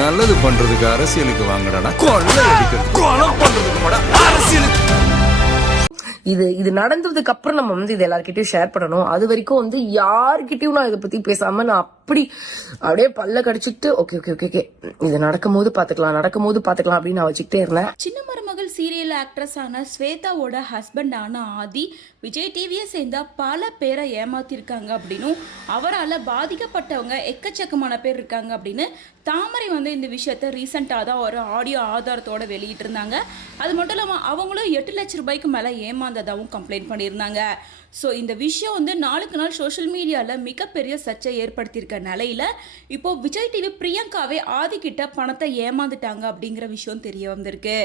நல்லது பண்றதுக்கு அரசியலுக்கு வாங்கடா, கொள்ளை அடிக்கிறது கொலை பண்றதுக்கு அரசியலுக்கு. இது நடந்ததுக்கு அப்புறம் நம்ம இது எல்லார்கிட்டயும் ஷேர் பண்ணணும். அது வரைக்கும் யார்கிட்டயும் நான் இதை பத்தி பேசாம நான் அப்படியே பல்ல கடிச்சிட்டு ஓகே ஓகே ஓகே ஓகே இது நடக்கும் போது பாத்துக்கலாம் அப்படின்னு நான் வச்சுக்கிட்டே இருந்தேன். சின்ன மருமகள் சீரியல் ஆக்ட்ரஸ் ஆன ஸ்வேதாவோட ஹஸ்பண்ட் ஆன ஆதி விஜய் டிவியை சேர்ந்த பல பேரை ஏமாத்திருக்காங்க அப்படின்னும் அவரால் பாதிக்கப்பட்டவங்க எக்கச்சக்கமான பேர் இருக்காங்க அப்படின்னு தாமரை இந்த விஷயத்த ரீசெண்டாக தான் ஒரு ஆடியோ ஆதாரத்தோட வெளியிட்டு இருந்தாங்க. அது மட்டும் இல்லாமல் அவங்களும் 8 லட்சம் ரூபாய்க்கு மேலே ஏமாந்ததாகவும் கம்ப்ளைண்ட் பண்ணியிருந்தாங்க. ஸோ இந்த விஷயம் நாளுக்கு நாள் சோஷியல் மீடியாவில் மிகப்பெரிய சர்ச்சை ஏற்படுத்தியிருக்க நிலையில் இப்போது விஜய் டிவி பிரியங்காவே ஆதிக்கிட்ட பணத்தை ஏமாந்துட்டாங்க அப்படிங்கிற விஷயம் தெரிய வந்திருக்கு.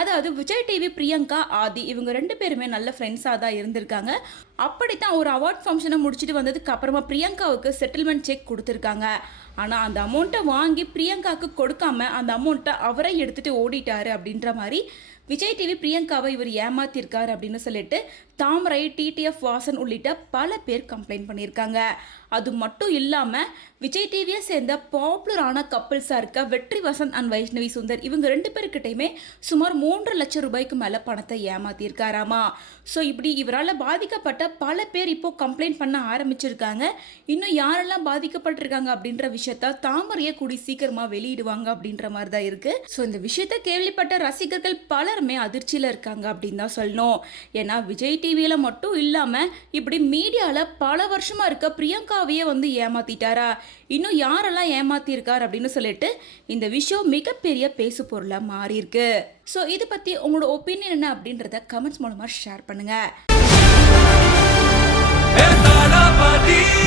அதாவது விஜய் டிவி பிரியங்கா ஆதி இவங்க 2 பேருமே நல்ல ஃப்ரெண்ட்ஸாக தான் இருந்திருக்காங்க. அப்படித்தான் ஒரு அவார்ட் ஃபங்க்ஷனை முடிச்சுட்டு வந்ததுக்கு அப்புறமா பிரியங்காவுக்கு செட்டில்மெண்ட் செக் கொடுத்துருக்காங்க. ஆனால் அந்த அமௌண்ட்டை வாங்கி பிரியங்காவுக்கு கொடுக்காம அந்த அமௌண்ட்டை அவரே எடுத்துகிட்டு ஓடிட்டாரு அப்படின்ற மாதிரி விஜய் டிவி பிரியங்காவை இவர் ஏமாத்திருக்காரு அப்படின்னு சொல்லிட்டு தாமரை, டிடிஎஃப் வாசன் உள்ளிட்ட பல பேர் கம்ப்ளைண்ட் பண்ணியிருக்காங்க. அது மட்டும் இல்லாமல் விஜய் டிவியை சேர்ந்த பாப்புலரான கப்பிள்ஸாக இருக்க வெற்றி வசந்த் அண்ட் வைஷ்ணவி சுந்தர் இவங்க 2 பேருக்கிட்டையுமே சுமார் 3 லட்சம் ரூபாய்க்கு மேலே பணத்தை ஏமாத்திருக்காராமா. ஸோ இப்படி இவரால் பாதிக்கப்பட்ட பல பேர் இப்போ கம்ப்ளைண்ட் பண்ண ஆரம்பிச்சிருக்காங்க. இன்னும் யாரெல்லாம் பாதிக்கப்பட்டிருக்காங்க அப்படின்ற விஷயத்த தாமரையை கூடி சீக்கிரமாக வெளியிடுவாங்க அப்படின்ற மாதிரி தான் இருக்கு. ஸோ இந்த விஷயத்த கேள்விப்பட்ட ரசிகர்கள் பலருமே அதிர்ச்சியில் இருக்காங்க அப்படின்னு தான் சொல்லணும். ஏன்னா விஜய் டிவியில் மட்டும் இல்லாமல் இப்படி மீடியாவில் பல வருஷமாக இருக்க பிரியங்காவையே ஏமாத்திட்டாரா, இன்னும் யாரெல்லாம் ஏமாத்திருக்கார் அப்படின்னு சொல்லிட்டு இந்த விஷயம் மிகப்பெரிய பேசு பொருளாக மாறி இருக்கு. ஸோ இதை பற்றி உங்களோட ஒப்பீனியன் என்ன அப்படின்றத கமெண்ட்ஸ் மூலமாக ஷேர் பண்ணுங்க.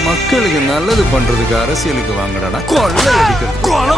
மக்களுக்கு நல்லது பண்றதுக்கு அரசியலுக்கு வாங்கடா, கொள்ளை அடிக்கிறது கொலை